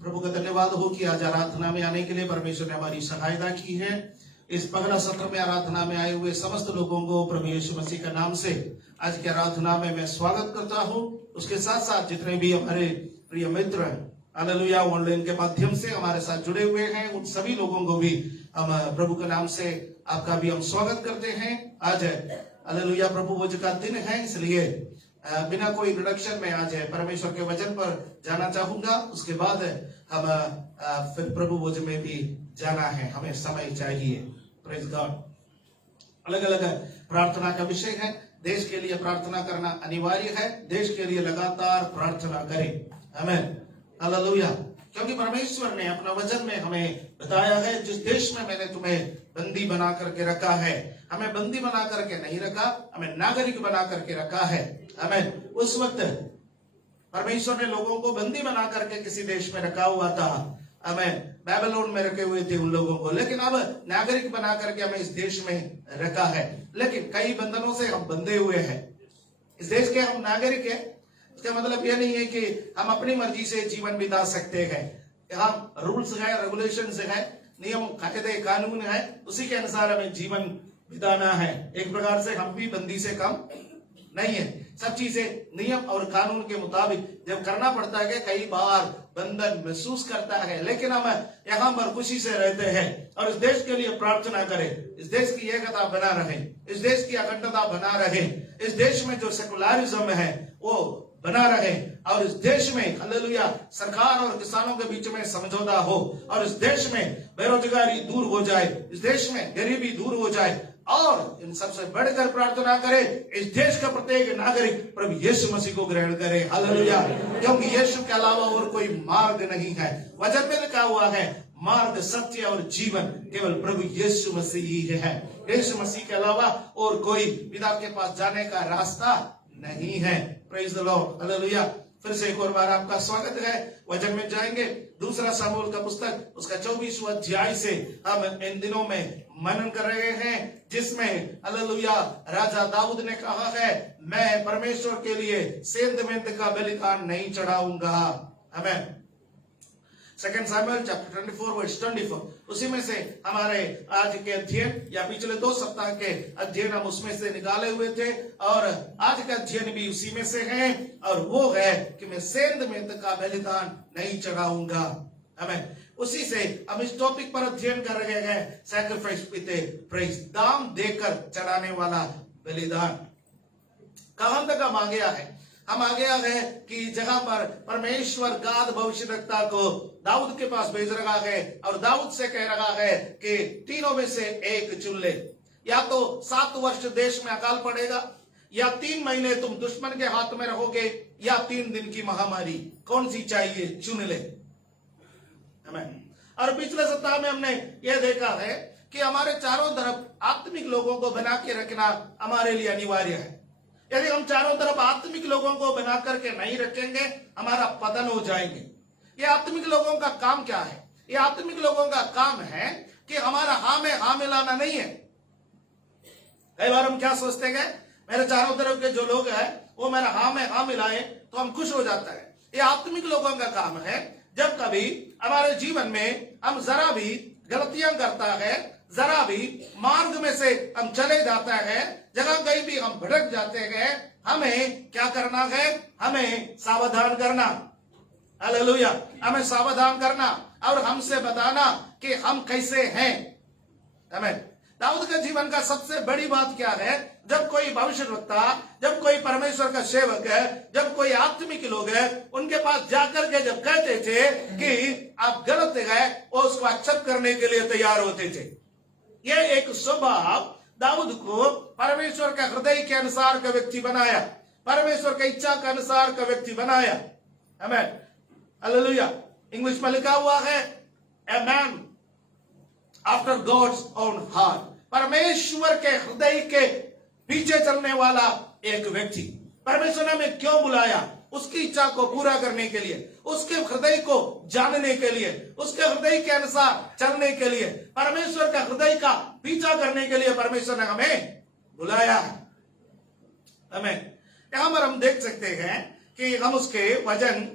प्रभु का धन्यवाद हो कि आज आराधना में आने के लिए परमेश्वर ने हमारी सहायता की है। इस पगला सत्र में आराधना में आए हुए समस्त लोगों को प्रभु यीशु मसीह का नाम से आज की आराधना में मैं स्वागत करता हूँ। उसके साथ साथ जितने भी हमारे प्रिय मित्र हालेलुया ऑनलाइन के माध्यम से हमारे साथ जुड़े हुए हैं, उन सभी लोगों को भी हम प्रभु के नाम से आपका भी हम स्वागत करते हैं। आज हालेलुया प्रभु भोज का दिन है, इसलिए बिना कोई इंट्रोडक्शन में आज परमेश्वर के वचन पर जाना चाहूंगा। उसके बाद हम फिर प्रभु भोज में भी जाना है, हमें समय चाहिए। Praise God. अलग अलग प्रार्थना का विषय है। देश के लिए प्रार्थना करना अनिवार्य है। देश के लिए लगातार प्रार्थना करें। आमीन हालेलुया। क्योंकि परमेश्वर ने अपना वचन में हमें बताया है, जिस देश में मैंने तुम्हें बंदी बना करके रखा है, हमें बंदी बना करके नहीं रखा, हमें नागरिक बना करके रखा है। आमीन। उस वक्त परमेश्वर ने लोगों को बंदी बना करके किसी देश में रखा हुआ था, हमें बेबीलोन में रखे हुए थे उन लोगों को, लेकिन अब नागरिक बना करके हमें इस देश में रखा है। लेकिन कई बंधनों से हम बंधे हुए हैं। इस देश के हम नागरिक हैं, इसका मतलब यह नहीं है कि हम अपनी मर्जी से जीवन बिता सकते हैं। हम रूल्स है, रेगुलेशंस है, नियम कायदे कानून है, उसी के अनुसार हमें जीवन बिताना है। एक प्रकार से हम भी बंदी से कम नहीं है। सब चीजें नियम और कानून के मुताबिक जब करना पड़ता है, कई बार बंधन महसूस करता है, लेकिन हम यहाँ पर खुशी से रहते हैं और इस देश के लिए प्रार्थना करें। इस देश की एकता बना रहे, इस देश की अखंडता बना रहे, इस देश में जो सेकुलरिज्म है वो बना रहे, और इस देश में हालेलुया सरकार और किसानों के बीच में समझौता हो, और इस देश में बेरोजगारी दूर हो जाए, इस देश में गरीबी दूर हो जाए, और इन सबसे बढ़कर प्रार्थना करें इस देश का प्रत्येक नागरिक प्रभु यीशु मसीह को ग्रहण करे। हालेलुया। क्योंकि यीशु के अलावा और कोई मार्ग नहीं है। वचन में लिखा हुआ है, मार्ग सत्य और जीवन केवल प्रभु यीशु मसीह ही है। यीशु मसीह के अलावा और कोई पिता के पास जाने का रास्ता नहीं है। Praise the Lord. हालेलुया। फिर से एक और बार आपका स्वागत है। वचन में जाएंगे, दूसरा सामुएल का पुस्तक उसका 24वां अध्याय से हम इन दिनों में मनन कर रहे हैं, जिसमें हालेलुया राजा दाऊद ने कहा है, मैं परमेश्वर के लिए सेंध मेंध का बलिदान नहीं चढ़ाऊंगा। आमीन। 2 सामुएल चैप्टर 24 वर्स 24, उसी में से हमारे आज के अध्ययन या पिछले 2 सप्ताह के अध्ययन हम उसमें से निकाले हुए थे, और आज का अध्ययन भी उसी में से है, और वो है कि मैं सेंध मेंध का बलिदान नहीं चढ़ाऊंगा। हमें उसी से हम इस टॉपिक पर अध्ययन कर रहे हैं, सैक्रिफाइस विद प्रेज, दाम देकर चढ़ाने वाला बलिदान। कहां तक हम आ गया है? हम आ गया है कि जहां पर परमेश्वर गाद भविष्यद्वक्ता को दाऊद के पास भेज रहा है, और दाऊद से कह रहा है कि तीनों में से एक चुन ले। या तो 7 वर्ष देश में अकाल पड़ेगा, या 3 महीने तुम दुश्मन के हाथ में रहोगे, या 3 दिन की महामारी। कौन सी चाहिए? चुन ले। और पिछले सप्ताह में हमने यह देखा है कि हमारे चारों तरफ आत्मिक लोगों को बना के रखना हमारे लिए अनिवार्य है। यदि हम चारों तरफ आत्मिक लोगों को बना करके नहीं रखेंगे, हमारा पतन हो जाएंगे। ये आत्मिक लोगों का काम क्या है? ये आत्मिक लोगों का काम है कि हमारा हाँ में हाँ मिलाना नहीं है। कई बार हम क्या सोचते हैं, मेरे चारों तरफ के जो लोग हैं वो मेरा हाँ में हाँ मिलाए तो हम खुश हो जाता है। ये आत्मिक लोगों का काम है, जब कभी हमारे जीवन में हम जरा भी गलतियां करता है, जरा भी मार्ग में से हम चले जाता है, जगह कहीं भी हम भटक जाते हैं, हमें क्या करना है? हमें सावधान करना। हालेलुया। हमें सावधान करना और हमसे बताना कि हम कैसे हैं। आमीन। दाऊद के जीवन का सबसे बड़ी बात क्या है? जब कोई भविष्यद्वक्ता, जब कोई परमेश्वर का सेवक है, जब कोई आत्मिक लोग है, उनके पास जाकर के जब कहते थे कि आप गलत है, वो उसको एक्सेप्ट करने के लिए तैयार होते थे। ये एक स्वभाव दाऊद को परमेश्वर के हृदय के अनुसार का व्यक्ति बनाया, परमेश्वर की इच्छा के अनुसार का व्यक्ति बनाया। आमीन। हालेलुया। इंग्लिश में लिखा हुआ है, a man after God's own heart, परमेश्वर के हृदय के पीछे चलने वाला एक व्यक्ति। परमेश्वर ने हमें क्यों बुलाया? उसकी इच्छा को पूरा करने के लिए, उसके हृदय को जानने के लिए, उसके हृदय के अनुसार चलने के लिए, परमेश्वर का हृदय का पीछा करने के लिए परमेश्वर ने हमें बुलाया है। हमें यहां पर हम देख सकते हैं कि हम उसके वचन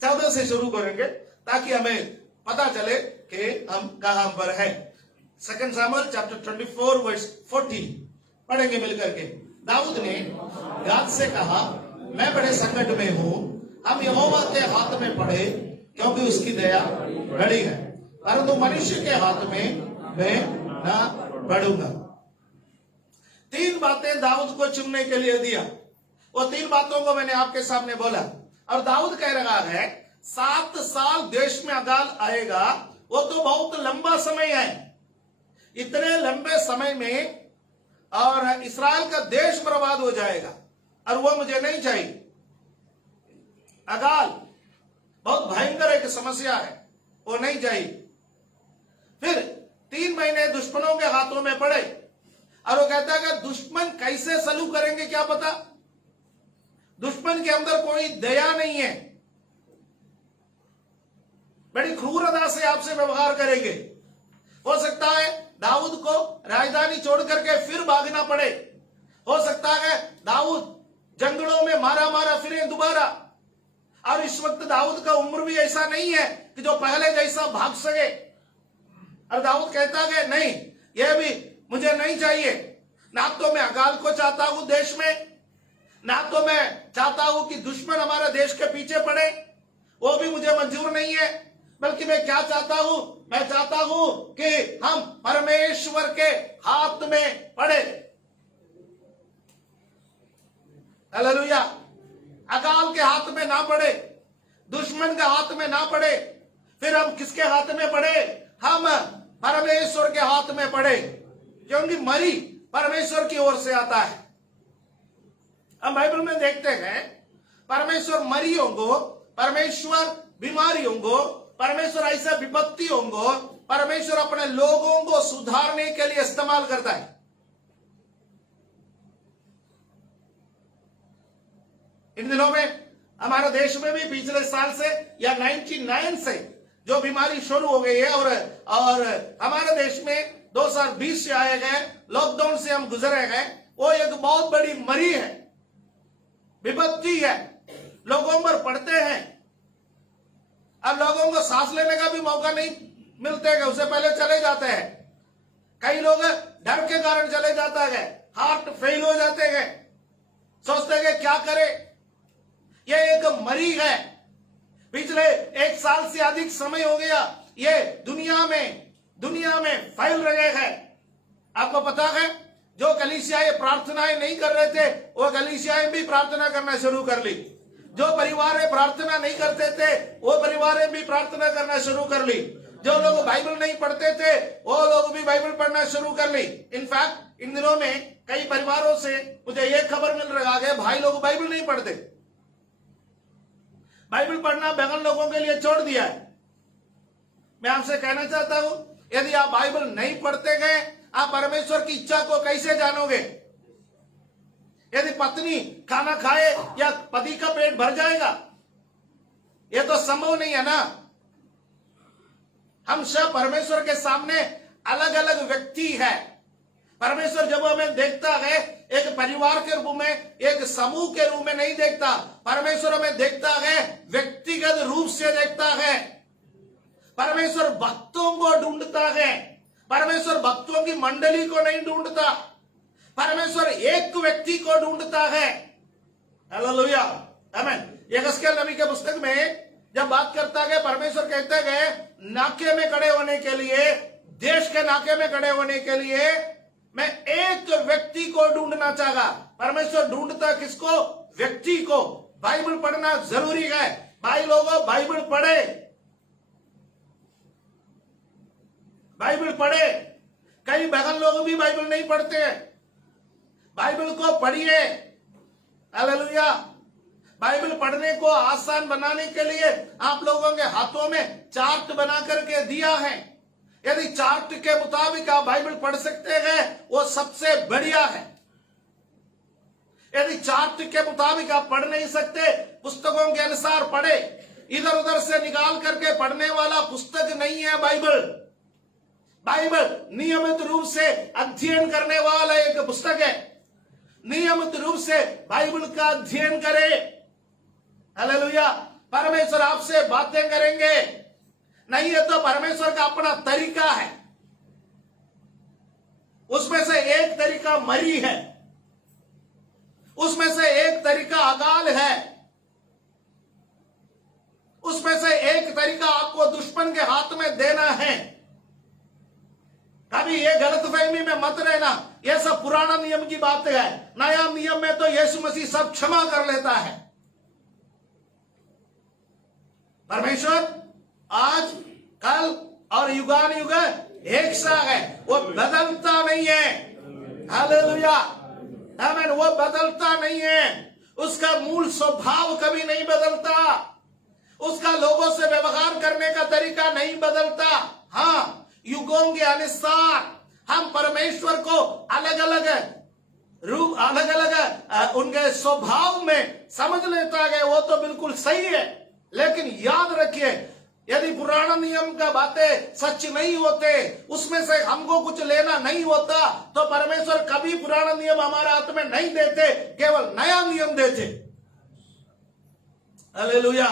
14 अंदर से शुरू करेंगे ताकि हमें पता चले कि हम कहां पर हैं। 2 सामुएल चैप्टर 24 वर्स 40 पढ़ेंगे मिलकर के। दाऊद ने गाद से कहा, मैं बड़े संकट में हूं, हम यहोवा के हाथ में पड़े, क्योंकि उसकी दया बड़ी है, परंतु मनुष्य के हाथ में मैं ना बढ़ूंगा। 3 बातें दाऊद को चुनने के लिए दिया। वो 3 बातों को मैंने आपके सामने बोला। और दाऊद कह रहा है 7 साल देश में अकाल आएगा। वो तो बहुत लंबा समय है। इतने लंबे समय में और इस्राएल का देश बर्बाद हो जाएगा, और वो मुझे नहीं चाहिए। अकाल बहुत भयंकर एक समस्या है, वो नहीं चाहिए। फिर 3 महीने दुश्मनों के हाथों में पड़े, और वो कहता है कि दुश्मन कैसे सलूक करेंगे क्या पता। दुश्मन के अंदर कोई दया नहीं है, बड़ी क्रूरता से आपसे व्यवहार करेंगे। हो सकता है दाऊद को राजधानी छोड़ करके फिर भागना पड़े। हो सकता है दाऊद जंगलों में मारा फिरे दोबारा। और इस वक्त दाऊद का उम्र भी ऐसा नहीं है कि जो पहले जैसा भाग सके। और दाऊद कहता है नहीं, यह भी मुझे नहीं चाहिए। ना तो मैं अकाल को चाहता हूं देश में, ना तो मैं चाहता हूं कि दुश्मन हमारे देश के पीछे पड़े, वो भी मुझे मंजूर नहीं है। बल्कि मैं क्या चाहता हूं, मैं चाहता हूं कि हम परमेश्वर के हाथ में पड़े। हालेलुया। अकाल के हाथ में ना पड़े, दुश्मन के हाथ में ना पड़े। फिर हम किसके हाथ में पड़े? हम परमेश्वर के हाथ में पड़े, क्योंकि मरी परमेश्वर की ओर से आता है। हम बाइबल में देखते हैं परमेश्वर मरियों को, परमेश्वर बीमारियों को, परमेश्वर ऐसे विपत्तियों को परमेश्वर अपने लोगों को सुधारने के लिए इस्तेमाल करता है। इन दिनों में हमारे देश में भी पिछले साल से या 99 से जो बीमारी शुरू हो गई है, और हमारे देश में 2020 से आए गए लॉकडाउन से हम गुजरे गए, वो एक बहुत बड़ी मरी है, विपत्ति है, लोगों पर पड़ते हैं। अब लोगों को सांस लेने का भी मौका नहीं मिलते हैं, उससे पहले चले जाते हैं। कई लोग डर के कारण चले जाता है, हार्ट फेल हो जाते हैं, सोचते हैं क्या करें। यह एक मरी है, पिछले 1 साल से अधिक समय हो गया ये दुनिया में फैल रहे हैं। आपको पता है जो कलीसियाएं प्रार्थनाएं नहीं कर रहे थे, वो कलीसियाएं भी प्रार्थना करना शुरू कर ली। जो परिवारें प्रार्थना नहीं करते थे, वो परिवारें भी प्रार्थना करना शुरू कर ली। जो लोग बाइबल नहीं पढ़ते थे, वो लोग भी बाइबल पढ़ना शुरू कर ली। इनफैक्ट इन दिनों में कई परिवारों से मुझे ये खबर मिल रहा है भाई लोग बाइबल नहीं पढ़ते, बाइबल पढ़ना बगल लोगों के लिए छोड़ दिया है। मैं आपसे कहना चाहता हूं, यदि आप बाइबल नहीं पढ़ते गए, आप परमेश्वर की इच्छा को कैसे जानोगे? यदि पत्नी खाना खाए या पति का पेट भर जाएगा? यह तो संभव नहीं है ना। हम सब परमेश्वर के सामने अलग अलग व्यक्ति है। परमेश्वर जब हमें देखता है एक परिवार के रूप में, एक समूह के रूप में नहीं देखता। परमेश्वर हमें देखता है व्यक्तिगत रूप से देखता है। परमेश्वर भक्तों को ढूंढता है, परमेश्वर भक्तों की मंडली को नहीं ढूंढता, परमेश्वर एक व्यक्ति को ढूंढता है। हालेलुया, आमीन। यहेजकेल नबी के पुस्तक में जब बात करता है, परमेश्वर कहते हैं नाके में खड़े होने के लिए, देश के नाके में खड़े होने के लिए मैं एक व्यक्ति को ढूंढना चाहा। परमेश्वर ढूंढता किसको? व्यक्ति को। बाइबल पढ़ना जरूरी है। भाई लोगों, बाइबल पढ़े, बाइबल पढ़े। कई बहन लोग भी बाइबल नहीं पढ़ते हैं। बाइबल को पढ़िए। हालेलुया। बाइबल पढ़ने को आसान बनाने के लिए आप लोगों के हाथों में चार्ट बना करके दिया है। यदि चार्ट के मुताबिक आप बाइबल पढ़ सकते हैं, वो सबसे बढ़िया है। यदि चार्ट के मुताबिक आप पढ़ नहीं सकते, पुस्तकों के अनुसार पढ़े। इधर उधर से निकाल करके पढ़ने वाला पुस्तक नहीं है बाइबल। बाइबल नियमित रूप से अध्ययन करने वाला एक पुस्तक है। नियमित रूप से बाइबल का अध्ययन करें। हालेलुया। परमेश्वर आपसे बातें करेंगे। नहीं है तो परमेश्वर का अपना तरीका है, उसमें से एक तरीका मरी है, उसमें से एक तरीका अकाल है, उसमें से एक तरीका आपको दुश्मन के हाथ में देना है। कभी ये गलतफहमी में मत रहना, यह सब पुराना नियम की बात है। नया नियम में तो यीशु मसीह सब क्षमा कर लेता है। परमेश्वर आज, कल और युगान युग एक सा है, वो बदलता नहीं है। हालेलुया, आमीन। वो बदलता नहीं है, उसका मूल स्वभाव कभी नहीं बदलता, उसका लोगों से व्यवहार करने का तरीका नहीं बदलता। हाँ, युगों के अनुसार हम परमेश्वर को अलग अलग रूप, अलग अलग उनके स्वभाव में समझ लेता है, वो तो बिल्कुल सही है। लेकिन याद रखिए, यदि पुराना नियम का बातें सच नहीं होते, उसमें से हमको कुछ लेना नहीं होता, तो परमेश्वर कभी पुराना नियम हमारे हाथ में नहीं देते, केवल नया नियम देते। हालेलुया,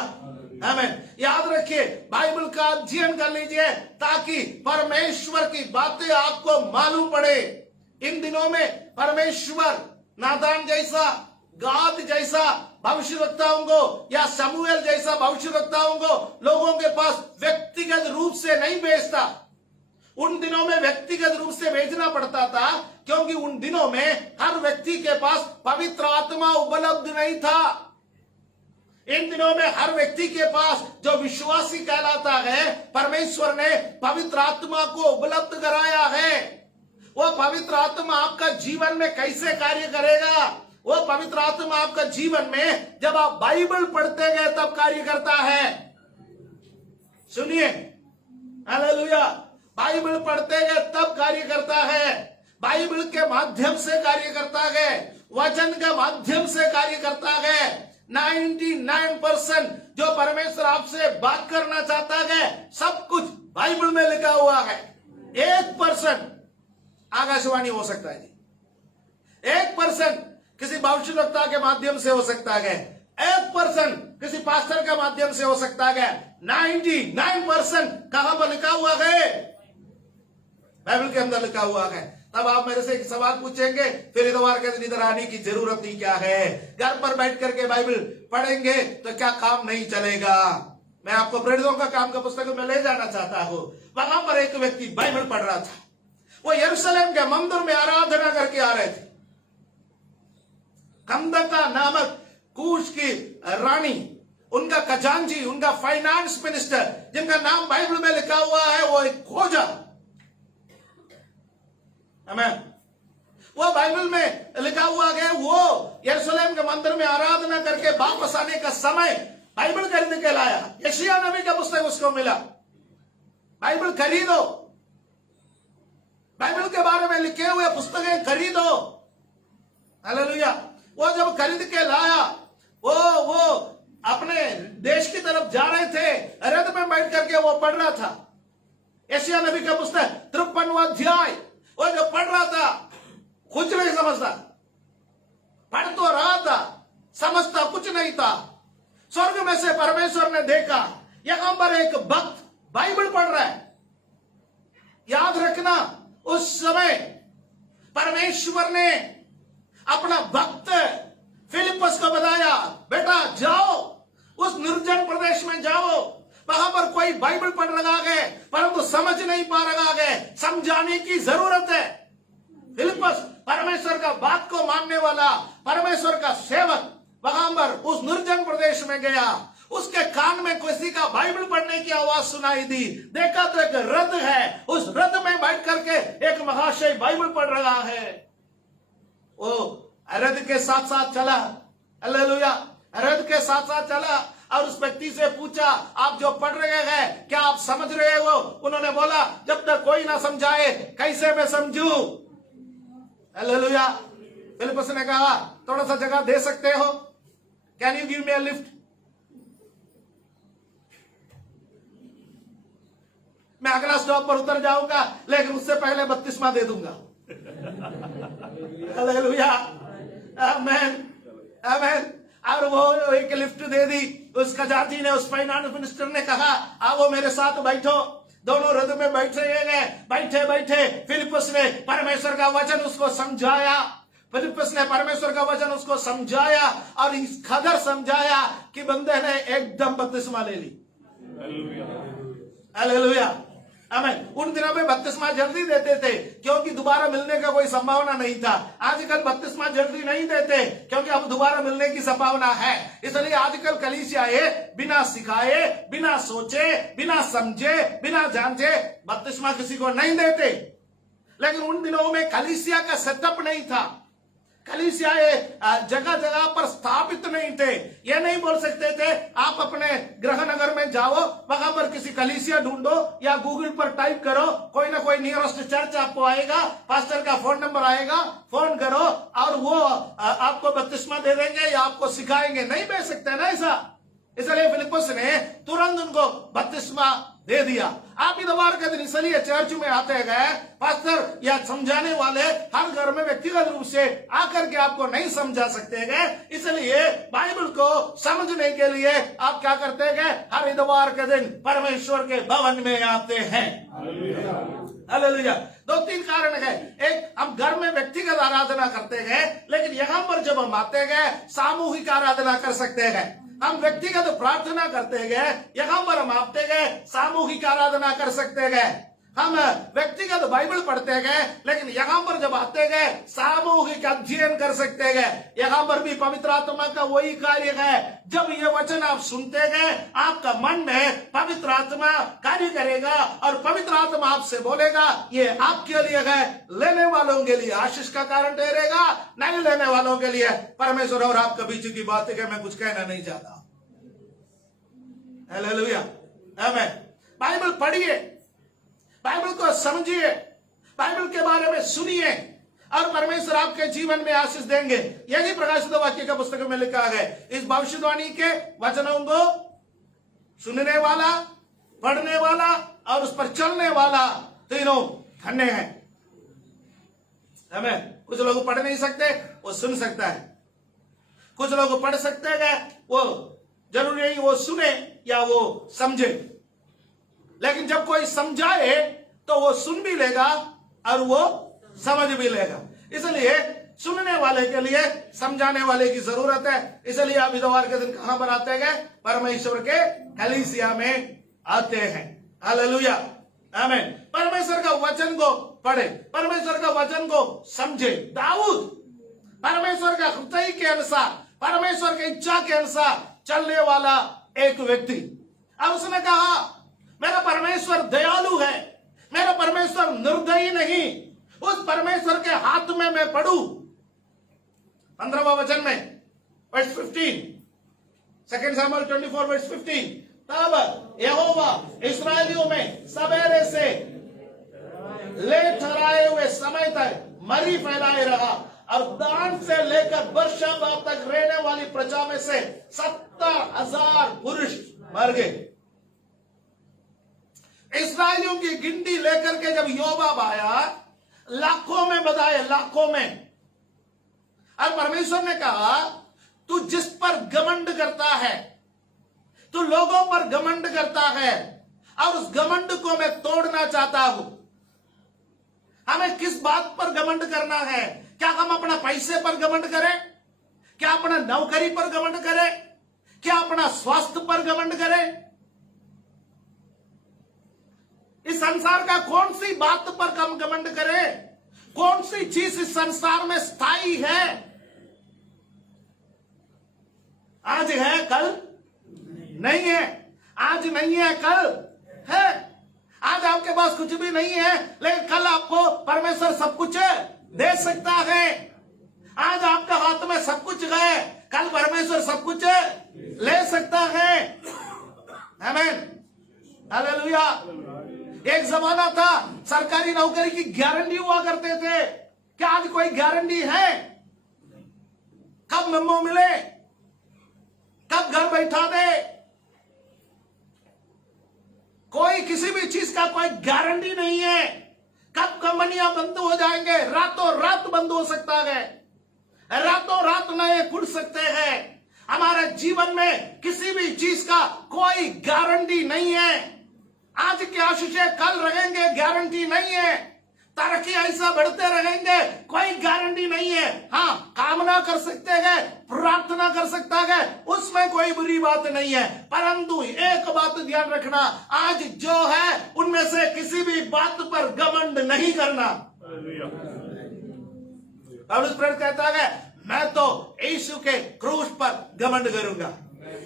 आमीन। याद रखिए, बाइबल का अध्ययन कर लीजिए ताकि परमेश्वर की बातें आपको मालूम पड़े। इन दिनों में परमेश्वर नातान जैसा, गाद जैसा भविष्यवक्ताओं को या शमूएल जैसा भविष्यवक्ताओं को लोगों के पास व्यक्तिगत रूप से नहीं भेजता। उन दिनों में व्यक्तिगत रूप से भेजना पड़ता था, क्योंकि उन दिनों में हर व्यक्ति के पास पवित्र आत्मा उपलब्ध नहीं था। इन दिनों में हर व्यक्ति के पास जो विश्वासी कहलाता है, परमेश्वर ने पवित्र आत्मा को उपलब्ध कराया है। वो पवित्र आत्मा आपका जीवन में कैसे कार्य करेगा? वो पवित्र आत्मा आपका जीवन में जब आप बाइबल पढ़ते गए तब कार्य करता है। सुनिए, हालेलुया, बाइबल पढ़ते गए तब कार्य करता है। बाइबल के माध्यम से कार्य करता है, वचन के माध्यम से कार्य करता है। 99% जो परमेश्वर आपसे बात करना चाहता है, सब कुछ बाइबल में लिखा हुआ है। 1% आकाशवाणी हो सकता है जी, 1% किसी भविष्यवक्ता के माध्यम से हो सकता है, 1% किसी पास्टर के माध्यम से हो सकता है। 99% कहां पर लिखा हुआ है? बाइबल के अंदर लिखा हुआ है। तब आप मेरे से एक सवाल पूछेंगे, फिर इतवार के दिन इधर आने की जरूरत ही क्या है? घर पर बैठ करके बाइबल पढ़ेंगे तो क्या काम नहीं चलेगा? मैं आपको प्रेरितों का काम का पुस्तक में ले जाना चाहता हूं। वहां पर एक व्यक्ति बाइबल पढ़ रहा था, वो यरूशलेम के मंदिर में आराधना करके आ रहे थे। कंदका नामक कूश की रानी, उनका खजांची, उनका फाइनेंस मिनिस्टर, जिनका नाम बाइबल में लिखा हुआ है, वो एक खोजा। आमीन। वो बाइबल में लिखा हुआ है, वो यरूशलेम के मंदिर में आराधना करके वापस आने का समय बाइबल खरीद के लाया। यशायाह नबी का पुस्तक उसको मिला। बाइबल खरीदो, बाइबल के बारे में लिखे हुए पुस्तकें खरीदो। हालेलुया। वो जब खरीद के लाया, वो अपने देश की तरफ जा रहे थे, रथ में बैठ करके वो पढ़ रहा था। यशायाह नबी का पुस्तक 53वां अध्याय, वो जो पढ़ रहा था कुछ नहीं समझता, पढ़ तो रहा था, समझता कुछ नहीं था। स्वर्ग में से परमेश्वर ने देखा, यहां पर एक भक्त बाइबल पढ़ रहा है। याद रखना, उस समय परमेश्वर ने अपना भक्त फिलिपस को बताया, बेटा जाओ, उस निर्जन प्रदेश में जाओ, वहां पर कोई बाइबल पढ़ रहा है परंतु समझ नहीं पा रहा है, समझाने की जरूरत है। फिलिपस परमेश्वर का बात को मानने वाला, परमेश्वर का सेवक, वहां पर उस निर्जन प्रदेश में गया। उसके कान में किसी का बाइबल पढ़ने की आवाज सुनाई दी। देखा तो एक रथ है, उस रथ में बैठ करके एक महाशय बाइबल पढ़ रहा है। वो रथ के साथ साथ चला, हालेलुया, रथ के साथ साथ चला और उस व्यक्ति से पूछा, आप जो पढ़ रहे हैं क्या आप समझ रहे हो? उन्होंने बोला, जब तक कोई ना समझाए कैसे मैं समझूं? हालेलुया। फिलिपस ने कहा, थोड़ा सा जगह दे सकते हो? Can you give me a lift? मैं अगला स्टॉप पर उतर जाऊंगा, लेकिन उससे पहले बपतिस्मा दे दूंगा। हालेलुया, आमेन, आमेन। और वो एक लिफ्ट दे दी, उस खजांची ने, उस फाइनेंस मिनिस्टर ने कहा आओ मेरे साथ बैठो। दोनों रथ में बैठे गए। बैठे बैठे फिलिप्पुस ने परमेश्वर का वचन उसको समझाया। फिलिप्पुस ने परमेश्वर का वचन उसको समझाया और इस कदर समझाया कि बंदे ने एकदम बपतिस्मा ले ली। हालेलुया, आमीन। उन दिनों में बपतिस्मा जल्दी देते थे क्योंकि दोबारा मिलने का कोई संभावना नहीं था। आजकल बपतिस्मा जल्दी नहीं देते क्योंकि अब दोबारा मिलने की संभावना है। इसलिए आजकल कलीसियाए बिना सिखाए, बिना सोचे, बिना समझे, बिना जांचे बपतिस्मा किसी को नहीं देते। लेकिन उन दिनों में कलीसिया का सेटअप नहीं था। कलीसियाए जगह जगह पर स्थापित नहीं थे। ये नहीं बोल सकते थे आप अपने गृह नगर में जाओ, वहां पर किसी कलीसिया ढूंढो या गूगल पर टाइप करो, कोई ना कोई नियरेस्ट चर्च आपको आएगा, पास्टर का फोन नंबर आएगा, फोन करो और वो आपको बपतिस्मा दे देंगे या आपको सिखाएंगे। नहीं भेज सकते ना ऐसा। इसलिए फिलिप्पुस ने तुरंत उनको बपतिस्मा दे दिया। आप इतवार के दिन इसलिए चर्च में आते गए, पास्टर या समझाने वाले हर घर में व्यक्तिगत रूप से आकर के आपको नहीं समझा सकते गए। इसलिए बाइबल को समझने के लिए आप क्या करते गए, हर इतवार के दिन परमेश्वर के भवन में आते हैं। हालेलुया। 2-3 कारण है। एक, हम घर में व्यक्तिगत आराधना करते गए, लेकिन यहाँ पर जब हम आते गए सामूहिक आराधना कर सकते हैं। हम व्यक्तिगत प्रार्थना करते गए, यहाँ पर हम आते गए सामूहिक आराधना कर सकते गए। हम व्यक्तिगत बाइबल पढ़ते गए, लेकिन यहाँ पर जब आते गए सामूहिक अध्ययन कर सकते गए। यहाँ पर भी पवित्र आत्मा का वही कार्य है। जब ये वचन आप सुनते गए, आपका मन में पवित्र आत्मा कार्य करेगा और पवित्र आत्मा आपसे बोलेगा ये आपके लिए है, लेने वालों के लिए आशीष का कारण ठहरेगा, नहीं लेने वालों के लिए परमेश्वर और आपके बीच की बात है। मैं कुछ कहना नहीं चाहता। हालेलुया, आमीन। बाइबल पढ़िए, बाइबल को समझिए, बाइबल के बारे में सुनिए और परमेश्वर आपके जीवन में आशीष देंगे। यही प्रकाशित वाक्य का पुस्तक में लिखा है। इस भविष्यवाणी के वचनों को सुनने वाला, पढ़ने वाला और उस पर चलने वाला तीनों धन्य हैं। हमें कुछ लोग पढ़ नहीं सकते, वो सुन सकता है। कुछ लोग पढ़ सकते हैं, वो जरूरी नहीं वो सुने या वो समझे। लेकिन जब कोई समझाए तो वो सुन भी लेगा और वो समझ भी लेगा। इसलिए सुनने वाले के लिए समझाने वाले की जरूरत है। इसलिए आप इतवार के दिन कहां पर आते हैं, परमेश्वर के कलीसिया में आते हैं। हालेलुया, आमीन। परमेश्वर का वचन को पढ़े, परमेश्वर का वचन को समझे। दाऊद परमेश्वर का हृदय के अनुसार, परमेश्वर की इच्छा के अनुसार चलने वाला एक व्यक्ति। अब उसने कहा मेरा परमेश्वर दयालु है, मेरा परमेश्वर निर्दयी नहीं। उस परमेश्वर के हाथ में मैं पढ़ू। 15वां वचन में वर्स 15, 2 शमूएल 24 वर्स 15, तब यहोवा इस्राएलियों में सवेरे से ले ठहराए हुए समय तक मरी फैलाए रहा और दान से लेकर बेर्शेबा तक रहने वाली प्रजा में से 70,000 पुरुष मर गए। इस्राएलियों की गिनती लेकर के जब योबाब आया, लाखों में बताए, लाखों में। और परमेश्वर ने कहा तू जिस पर घमंड करता है, तू लोगों पर घमंड करता है और उस घमंड को मैं तोड़ना चाहता हूं। हमें किस बात पर घमंड करना है? क्या हम अपना पैसे पर घमंड करें? क्या अपना नौकरी पर घमंड करें? क्या अपना स्वास्थ्य पर घमंड करें? इस संसार का कौन सी बात पर हम घमंड करें? कौन सी चीज इस संसार में स्थायी है? आज है, कल नहीं है। आज नहीं है, कल है। आज आपके पास कुछ भी नहीं है, लेकिन कल आपको परमेश्वर सब कुछ दे सकता है। आज आपके हाथ में सब कुछ है, कल परमेश्वर सब कुछ ले सकता है। आमीन, हालेलुया। एक जमाना था सरकारी नौकरी की गारंटी हुआ करते थे। क्या आज कोई गारंटी है? कब मेमो मिले, कब घर बैठा दे, कोई किसी भी चीज का कोई गारंटी नहीं है। कब कंपनियां बंद हो जाएंगे, रातों रात बंद हो सकता है, रातों रात नए खुल सकते हैं। हमारे जीवन में किसी भी चीज का कोई गारंटी नहीं है। आज की आशीषें कल रहेंगे, गारंटी नहीं है। तरक्की ऐसा बढ़ते रहेंगे, कोई गारंटी नहीं है। हाँ, कामना कर सकते हैं, प्रार्थना कर सकता है, उसमें कोई बुरी बात नहीं है। परंतु एक बात ध्यान रखना, आज जो है उनमें से किसी भी बात पर घमंड नहीं करना। पौलुस प्रेरित कहता है, मैं तो यीशु के क्रूस पर घमंड करूंगा।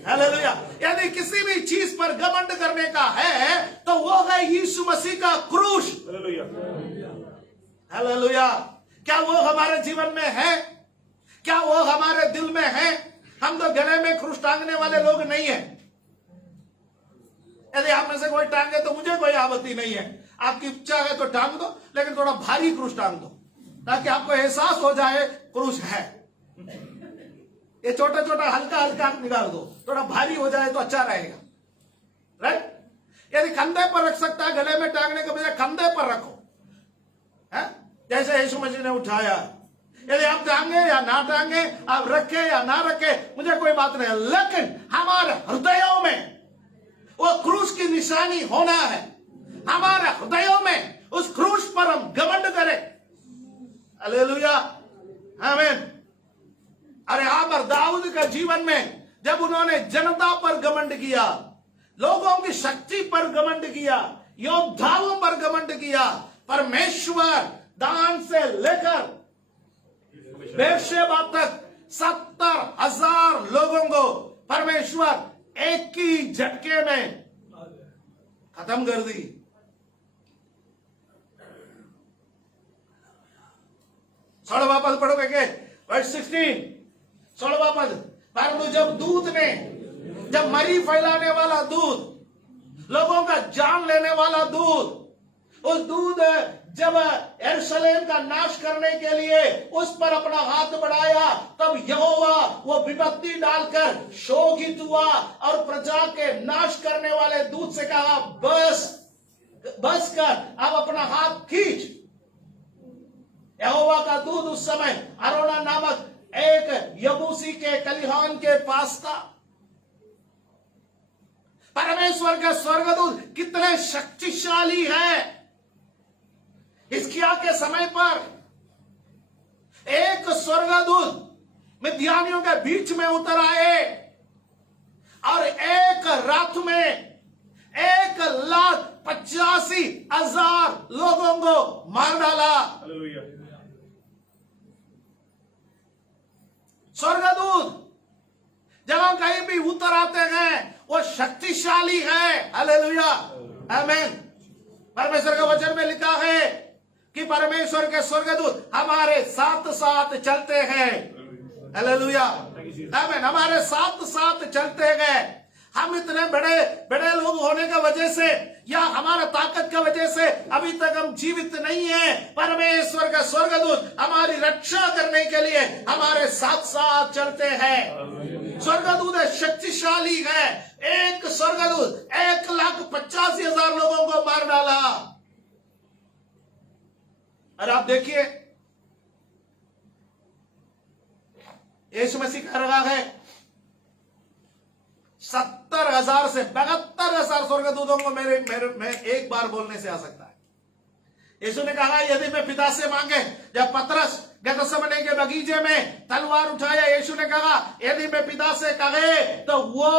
हालेलुया। यदि किसी भी चीज पर घमंड करने का है तो वो है यीशु मसीह का क्रूस। हालेलुया। क्या वो हमारे जीवन में है? क्या वो हमारे दिल में है? हम तो गले में क्रूस टांगने वाले लोग नहीं है। यदि आप में से कोई टांगे तो मुझे कोई आपत्ति नहीं है। आपकी इच्छा है तो टांग दो, लेकिन थोड़ा भारी क्रूस टांग दो, ताकि आपको एहसास हो जाए क्रूस है। ये छोटा छोटा हल्का हल्का आप निकाल दो, थोड़ा भारी हो जाए तो अच्छा रहेगा, राइट। यदि कंधे पर रख सकता है, गले में टांगने के बजाय कंधे पर रखो, है? जैसे यीशु मसीह ने उठाया। यदि आप टांगे या ना टांगे, आप रखे या ना रखे, मुझे कोई बात नहीं, लेकिन हमारे हृदयों में वो क्रूस की निशानी होना है। हमारे हृदयों में उस क्रूस पर हम घमंड करें। हालेलुया, आमीन। अरे यहां पर दाऊद का जीवन में जब उन्होंने जनता पर घमंड किया, लोगों की शक्ति पर घमंड किया, योद्धाओं पर घमंड किया, परमेश्वर दान से लेकर बेर्शेबा तक 70,000 लोगों को परमेश्वर एक ही झटके में खत्म कर दी। सोलहवां पद पढ़ोगे के वर्स 16, 16वां पद। परंतु जब दूत ने, जब मरी फैलाने वाला दूत, लोगों का जान लेने वाला दूत, उस दूत जब यरूशलेम का नाश करने के लिए उस पर अपना हाथ बढ़ाया, तब यहोवा वो विपत्ति डालकर शोकित हुआ और प्रजा के नाश करने वाले दूत से कहा, बस कर, अब अपना हाथ खींच। यहोवा का दूत उस समय अरोना नामक एक यबूसी के कलिहान के पास था। परमेश्वर का स्वर्गदूत कितने शक्तिशाली है। हिजकिय्याह के समय पर एक स्वर्गदूत मिद्यानियों के बीच में उतर आए और एक रात में 1,85,000 लोगों को मार डाला। स्वर्गदूत जहां कहीं भी उतर आते हैं वो शक्तिशाली है। हालेलुया, आमीन। परमेश्वर के वचन में लिखा है कि परमेश्वर के स्वर्गदूत हमारे साथ साथ चलते हैं। हालेलुया, आमीन। हमारे साथ साथ चलते हैं। हम इतने बड़े बड़े लोग होने की वजह से या हमारा ताकत की वजह से अभी तक हम जीवित नहीं है। परमेश्वर का स्वर्गदूत हमारी रक्षा करने के लिए हमारे साथ साथ चलते हैं। स्वर्गदूत शक्तिशाली है। एक स्वर्गदूत 1,85,000 लोगों को मार डाला। और आप देखिए, यीशु मसीह कह रहा है 70,000 से 72,000 स्वर्गदूतों को मैं एक बार बोलने से आ सकता है। यीशु ने कहा, यदि मैं पिता से मांगे, जब पतरस गतसमने के बगीचे में तलवार उठाया, यीशु ने कहा, यदि मैं पिता से कहे तो वो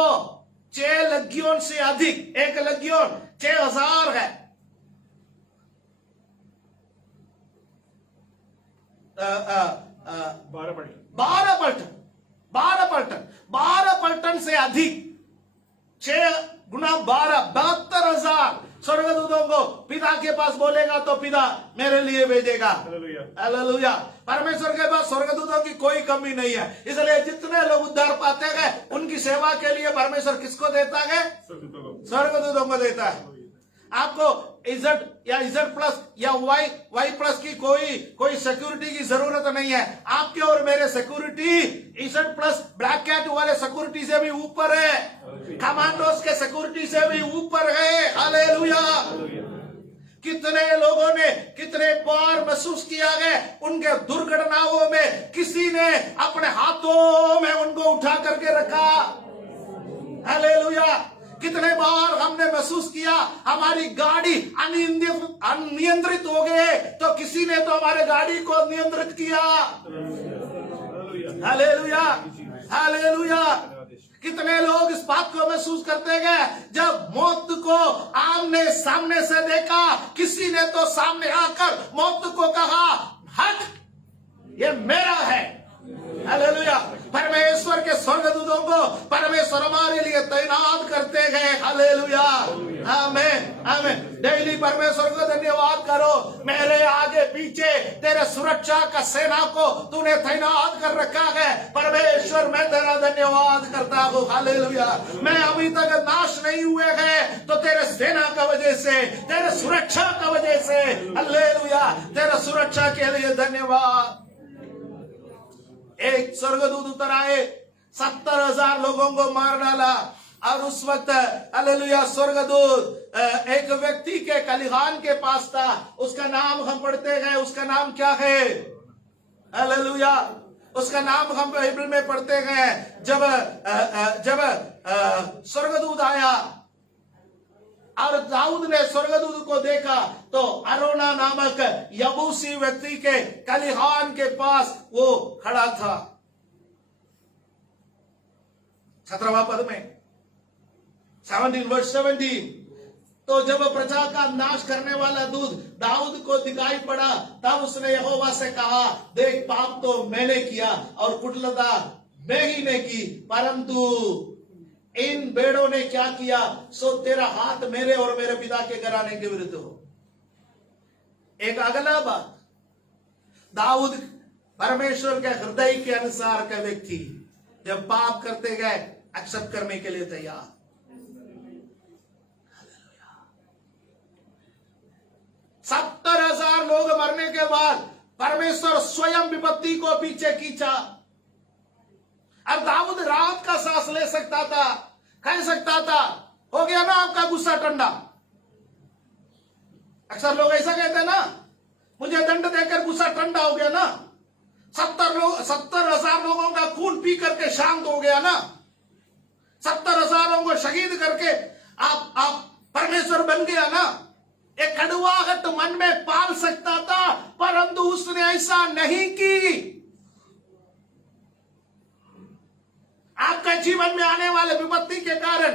6 लग्योन से अधिक, एक लग्योन 6,000 है, 12 पलटन से अधिक, 6 गुना 12, 72,000 स्वर्गदूतों को पिता के पास बोलेगा तो पिता मेरे लिए भेजेगा। हालेलुया। परमेश्वर के पास स्वर्गदूतों की कोई कमी नहीं है। इसलिए जितने लोग उद्धार पाते हैं उनकी सेवा के लिए परमेश्वर किसको देता है? स्वर्गदूतों को देता है। आपको इजेड या इजेड प्लस या वाई प्लस की कोई सिक्योरिटी की जरूरत नहीं है। आपके और मेरे security Z plus black cat वाले सिक्योरिटी से भी ऊपर है, कमांडोज के सिक्योरिटी से भी ऊपर है। हालेलुया। कितने लोगों ने कितने बार महसूस किया गया उनके दुर्घटनाओं में किसी ने अपने हाथों में उनको उठा करके रखा। हालेलुया। कितने बार हमने महसूस किया हमारी गाड़ी अनियंत्रित हो गए तो किसी ने तो हमारे गाड़ी को नियंत्रित किया। Hallelujah, hallelujah. कितने लोग इस बात को महसूस करते गए जब मौत को आमने सामने से देखा, किसी ने तो सामने आकर मौत को कहा हट, ये मेरा है। हालेलुया। परमेश्वर के स्वर्गदूतों को परमेश्वर हमारे लिए तैनात करते गए। हालेलुया, आमीन, आमीन। डेली परमेश्वर को धन्यवाद करो, मेरे आगे पीछे तेरे सुरक्षा का सेना को तूने तैनात कर रखा है। परमेश्वर मैं तेरा धन्यवाद करता हूँ। हालेलुया। मैं अभी तक नाश नहीं हुए हैं तो तेरे सेना का वजह से, तेरे सुरक्षा का वजह से। हालेलुया, तेरे सुरक्षा के लिए धन्यवाद। एक स्वर्गदूत उतर आए, 70,000 लोगों को मार डाला। और उस वक्त हालेलुया स्वर्गदूत एक व्यक्ति के कलिहान के पास था। उसका नाम हम पढ़ते हैं, उसका नाम क्या है? हालेलुया। उसका नाम हम बाइबल में पढ़ते हैं। जब स्वर्गदूत आया और दाऊद ने स्वर्गदूत को देखा तो अरोना नामक यबूसी व्यक्ति के कलिहान के पास वो खड़ा था। 17वां पद में 17 वर्ष 17। तो जब प्रजा का नाश करने वाला दूत दाऊद को दिखाई पड़ा तब उसने यहोवा से कहा, देख पाप तो मैंने किया और कुटिलता मैं ही ने की, परंतु इन भेड़ों ने क्या किया, सो तेरा हाथ मेरे और मेरे पिता के घराने के विरुद्ध हो। एक अगला बात, दाऊद परमेश्वर के हृदय के अनुसार का व्यक्ति जब पाप करते गए एक्सेप्ट करने के लिए तैयार। 70,000 लोग मरने के बाद परमेश्वर स्वयं विपत्ति को पीछे खींचा। अब दाऊद रात का सांस ले सकता था, कह सकता था हो गया ना आपका गुस्सा ठंडा। अक्सर लोग ऐसा कहते हैं ना, मुझे दंड देकर गुस्सा ठंडा हो गया ना। 70,000 लोगों का खून पी करके शांत हो गया ना। 70,000 को शहीद करके आप परमेश्वर बन गया ना। एक कड़वाहट मन में पाल सकता था, परंतु उसने ऐसा नहीं की। आपके जीवन में आने वाले विपत्ति के कारण,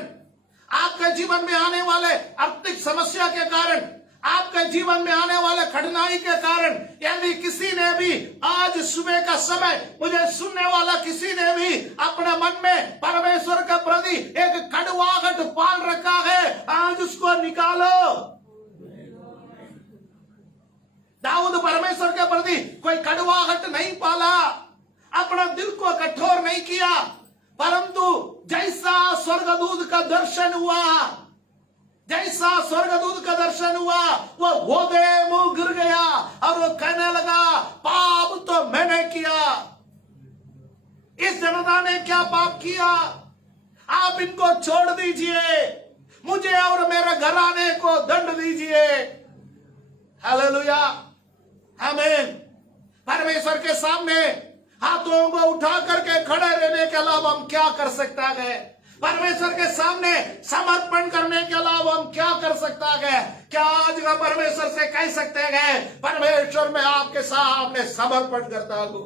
आपके जीवन में आने वाले आर्थिक समस्या के कारण, आपके जीवन में आने वाले कठिनाई के कारण, यदि किसी ने भी आज सुबह का समय मुझे सुनने वाला किसी ने भी अपने मन में परमेश्वर के प्रति एक कड़वाहट पाल रखा है, आज उसको निकालो। दाऊद परमेश्वर के प्रति कोई कड़वाहट नहीं पाला, अपना दिल को कठोर नहीं किया, परंतु जैसा स्वर्गदूत का दर्शन हुआ, जैसा स्वर्गदूत का दर्शन हुआ, वो गोदे मुंह गिर गया और वो कहने लगा पाप तो मैंने किया। इस जनता ने क्या पाप किया? आप इनको छोड़ दीजिए, मुझे और मेरे घराने को दंड दीजिए। हालेलुया, आमीन। परमेश्वर के सामने हाथों को उठा करके खड़े रहने के अलावा हम क्या कर सकता है? परमेश्वर के सामने समर्पण करने के अलावा हम क्या कर सकता है? क्या आज का परमेश्वर से कह सकते हैं परमेश्वर मैं आपके सामने समर्पण करता हूं,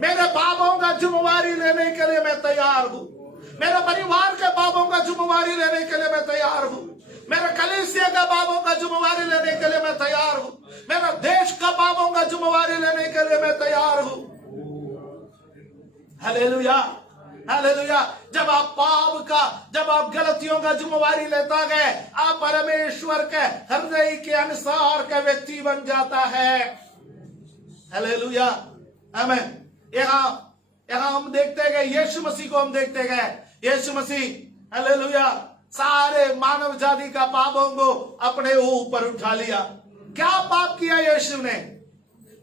मेरे पापों का जिम्मेवारी लेने के लिए मैं तैयार हूं, मेरे परिवार के पापों का जिम्मेवारी लेने के लिए मैं तैयार हूं, मेरे कलीसिया का पापों का जिम्मेवारी लेने के लिए मैं तैयार हूं, मेरा देश का पापों का जिम्मेवारी लेने के लिए मैं तैयार हूं। Hallelujah, hallelujah. जब आप पाप का, जब आप गलतियों का जिम्मेवारी लेता गए, आप परमेश्वर के हृदय के अनुसार का व्यक्ति बन जाता है। हालेलुया, आमीन। यहाँ हम देखते गए यीशु मसीह को, हम देखते गए यीशु मसीह हालेलुया सारे मानव जाति का पापों को अपने ऊपर उठा लिया। क्या पाप किया यीशु ने?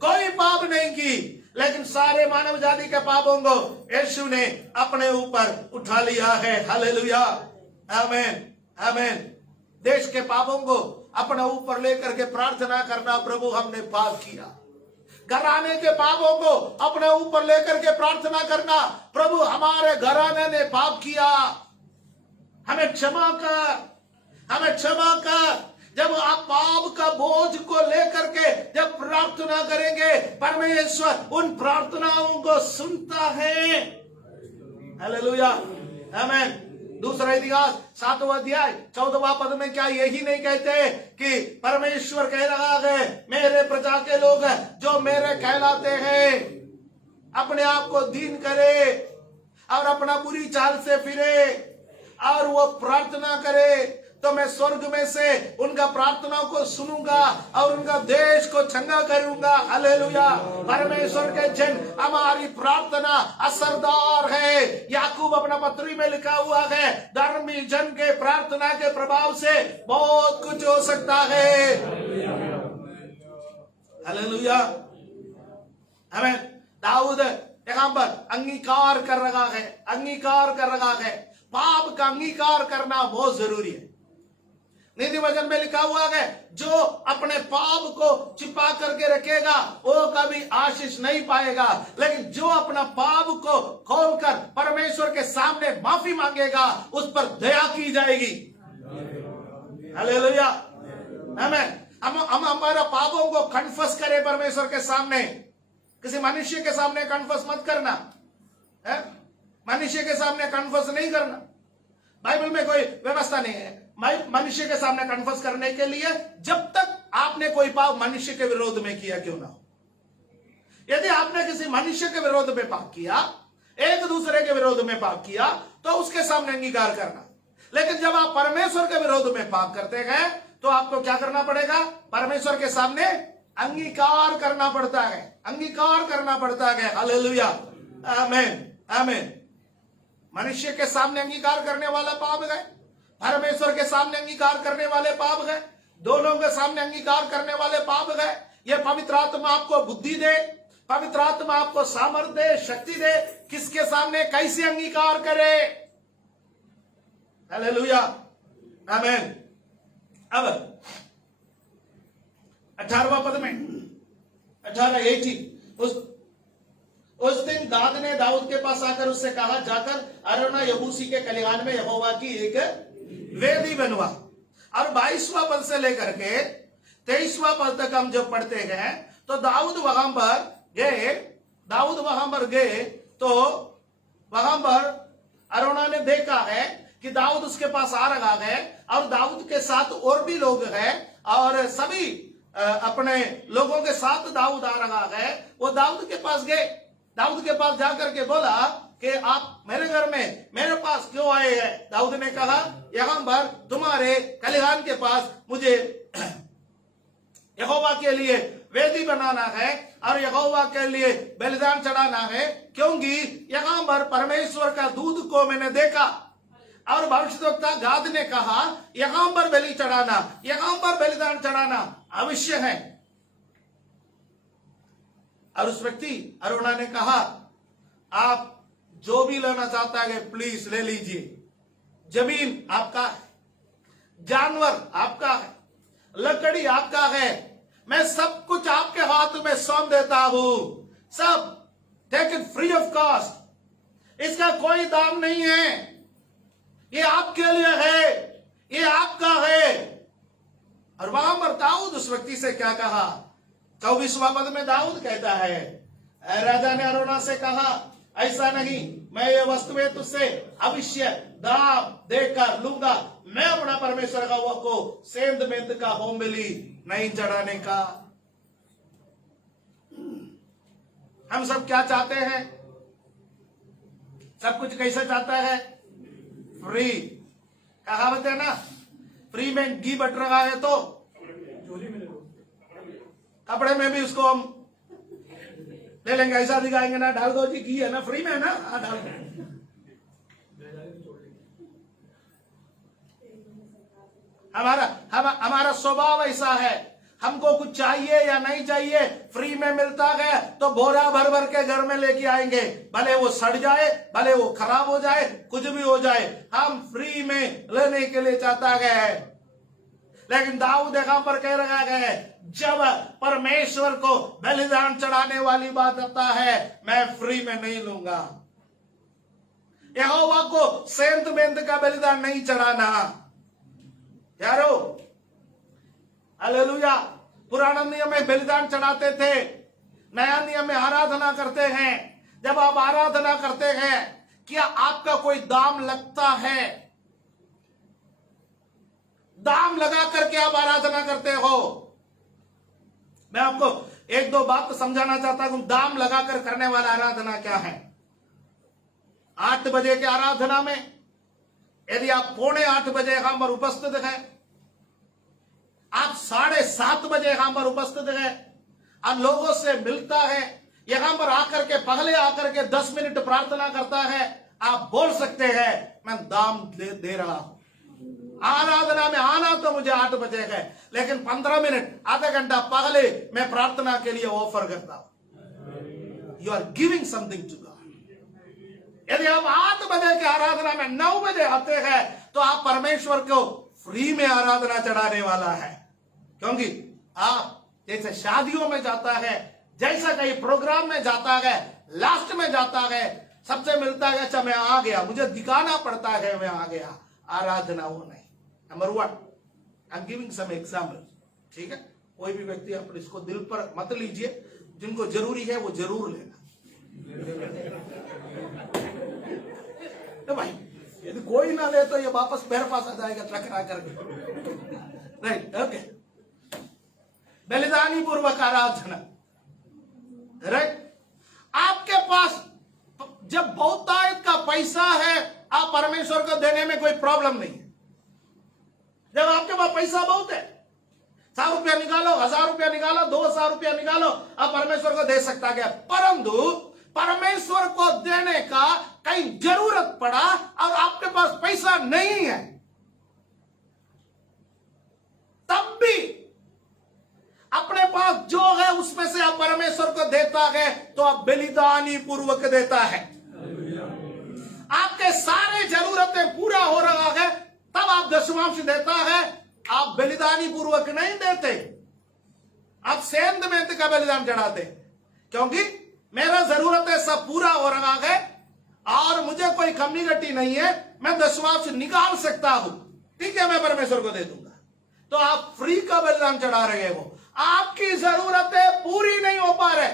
कोई पाप नहीं की, लेकिन सारे मानव जाति के पापों को यीशु ने अपने ऊपर उठा लिया है। हालेलुया, आमीन, आमीन। देश के पापों को अपने ऊपर लेकर के प्रार्थना करना, प्रभु हमने पाप किया। घराने के पापों को अपने ऊपर लेकर के प्रार्थना करना, प्रभु हमारे घराने ने पाप किया, हमें क्षमा कर, हमें क्षमा कर। जब आप पाप का बोझ को लेकर के जब प्रार्थना करेंगे, परमेश्वर उन प्रार्थनाओं को सुनता है। हालेलुया, आमीन। दूसरा इतिहास 7वां अध्याय 14वां पद में क्या यही नहीं कहते कि परमेश्वर कह रहा है, मेरे प्रजा के लोग जो मेरे कहलाते हैं अपने आप को दीन करे और अपना बुरी चाल से फिरे और वो प्रार्थना करे, तो मैं स्वर्ग में से उनका प्रार्थना को सुनूंगा और उनका देश को चंगा करूंगा। हालेलुया। परमेश्वर के जन, हमारी प्रार्थना असरदार है। याकूब अपना पत्री में लिखा हुआ है, धर्मी जन के प्रार्थना के प्रभाव से बहुत कुछ हो सकता है। हालेलुया, हमें दाऊद यहाँ पर अंगीकार कर रहा है, अंगीकार कर रहा है। पाप का अंगीकार करना बहुत जरूरी है। नीति वचन में लिखा हुआ है, जो अपने पाप को छिपा करके रखेगा वो कभी आशीष नहीं पाएगा, लेकिन जो अपना पाप को खोलकर परमेश्वर के सामने माफी मांगेगा उस पर दया की जाएगी। हालेलुया, हम हमारा पापों को कन्फस करें परमेश्वर के सामने। किसी मनुष्य के सामने कन्फस मत करना है, मनुष्य के सामने कन्फस नहीं करना। बाइबल में कोई व्यवस्था नहीं है मनुष्य के सामने कन्फस करने के लिए, जब तक आपने कोई पाप मनुष्य के विरोध में किया क्यों ना हो। यदि आपने किसी मनुष्य के विरोध में पाप किया, एक दूसरे के विरोध में पाप किया, तो उसके सामने अंगीकार करना। लेकिन जब आप परमेश्वर के विरोध में पाप करते हैं तो आपको क्या करना पड़ेगा? परमेश्वर के सामने अंगीकार करना पड़ता है, अंगीकार करना पड़ता है। हालेलुया, आमीन, आमीन। मनुष्य के सामने अंगीकार करने वाला पाप है, परमेश्वर के सामने अंगीकार करने वाले पाप है, दोनों के सामने अंगीकार करने वाले पाप है। ये पवित्र आत्मा आपको बुद्धि दे, पवित्र आत्मा आपको सामर्थ्य दे, शक्ति दे, किसके सामने कैसे अंगीकार करे। हालेलुया, आमीन। अब 18वां पद में 18 उस दिन गाद ने दाऊद के पास आकर उससे कहा, जाकर अरौना यबूसी के खलिहान में यहोवा की एक वेदी बनवा। और 22वां पद से लेकर के 23वां पद तक हम जब पढ़ते हैं तो दाऊद वहां पर गए तो वहां पर अरौना ने देखा है कि दाऊद उसके पास आ रहा है और दाऊद के साथ और भी लोग हैं और सभी अपने लोगों के साथ दाऊद आ रहा है। वो दाऊद के पास गए, दाऊद के पास जाकर के बोला कि आप मेरे घर में मेरे पास क्यों आए हैं? दाऊद ने कहा, यहाँ पर तुम्हारे खलिहान के पास मुझे यहोवा के लिए वेदी बनाना है और यहोवा के लिए बलिदान चढ़ाना है, क्योंकि यहाँ पर परमेश्वर का दूत को मैंने देखा। और भविष्यद्वक्ता गाद ने कहा, यहाँ पर बलि चढ़ाना, यहाँ पर बलिदान चढ़ाना अवश्य है। और उस व्यक्ति अरुणा ने कहा, आप जो भी लेना चाहता है प्लीज ले लीजिए, जमीन आपका है, जानवर आपका है, लकड़ी आपका है, मैं सब कुछ आपके हाथ में सौंप देता हूं, सब take it free of cost, इसका कोई दाम नहीं है, ये आपके लिए है, ये आपका है। और वहां पर दाऊद उस व्यक्ति से क्या कहा? 24वां पद में दाऊद कहता है, राजा ने अरुणा से कहा, ऐसा नहीं, मैं ये वस्तुएं तुझसे अवश्य दाम देकर लूंगा, मैं अपना परमेश्वर का को सेंध मेंध का होम बलि नहीं चढ़ाने का। हम सब क्या चाहते हैं? सब कुछ कैसे चाहता है? फ्री। कहावत है ना, फ्री में घी बट रहा है तो कपड़े में भी उसको हम ले लेंगे, ऐसा दिखाएंगे ना, डाल दो जी, घी है ना, फ्री में है ना, डाल दो। हमारा स्वभाव ऐसा है, हमको कुछ चाहिए या नहीं चाहिए, फ्री में मिलता है तो बोरा भर भर के घर में लेके आएंगे, भले वो सड़ जाए, भले वो खराब हो जाए, कुछ भी हो जाए, हम फ्री में लेने के लिए चाहता है। लेकिन दाऊद यहाँ पर कह रहा है, जब परमेश्वर को बलिदान चढ़ाने वाली बात आता है, मैं फ्री में नहीं लूंगा। यहोवा को सेंध मेंध का बलिदान नहीं चढ़ाना यारो। हालेलुया। पुराना नियम में बलिदान चढ़ाते थे, नया नियम में आराधना करते हैं। जब आप आराधना करते हैं, क्या आपका कोई दाम लगता है? दाम लगा करके आप आराधना करते हो। मैं आपको एक दो बात समझाना चाहता हूं, दाम लगाकर करने वाला आराधना क्या है। 8 बजे की आराधना में यदि आप 7:45 बजे यहां पर उपस्थित हैं, आप 7:30 बजे यहां पर उपस्थित हैं, आप लोगों से मिलता है, यहां पर आकर के पहले आकर के 10 मिनट प्रार्थना करता है, आप बोल सकते हैं मैं दाम दे रहा हूं। आराधना में आना तो मुझे 8 बजे है, लेकिन 15 मिनट आधा घंटा पहले मैं प्रार्थना के लिए ऑफर करता हूं। You are giving something to God. यदि आप 8 बजे की आराधना में 9 बजे आते हैं, तो आप परमेश्वर को फ्री में आराधना चढ़ाने वाला है। क्योंकि आप जैसे शादियों में जाता है, जैसा कहीं प्रोग्राम में जाता है, लास्ट में जाता है, सबसे मिलता है, अच्छा मैं आ गया, मुझे दिखाना पड़ता है मैं आ गया। आराधना वो नहीं। Number 1, I am giving some example. ठीक है, कोई भी व्यक्ति आप इसको दिल पर मत लीजिए, जिनको जरूरी है वो जरूर लेना। तो भाई यदि कोई ना ले तो ये वापस मेरे पास आ जाएगा टकरा करके। Right, okay. बलिदानी पूर्वक आराधना। राइट, आपके पास जब बहुतायत का पैसा है, आप परमेश्वर को देने में कोई प्रॉब्लम नहीं है। जब आपके पास पैसा बहुत है, 100 रुपया निकालो, 1000 रुपया निकालो, 2000 रुपया निकालो, आप परमेश्वर को दे सकता है। परंतु परमेश्वर को देने का कहीं जरूरत पड़ा और आपके पास पैसा नहीं है, तब भी अपने पास जो है उसमें से आप परमेश्वर को देता है, तो आप बलिदानी पूर्वक देता है। आपके सारे जरूरतें पूरा हो रहा है, तब आप दशमांश देता है। आप बलिदानी पूर्वक नहीं देते, आप सेंध मेंध का बलिदान चढ़ाते, क्योंकि मेरा जरूरतें सब पूरा हो रहा है और मुझे कोई कमी घटी नहीं है, मैं दशमांश निकाल सकता हूं, ठीक है, मैं परमेश्वर को दे दूंगा। तो आप फ्री का बलिदान चढ़ा रहे हो। आपकी जरूरतें पूरी नहीं हो पा रहे,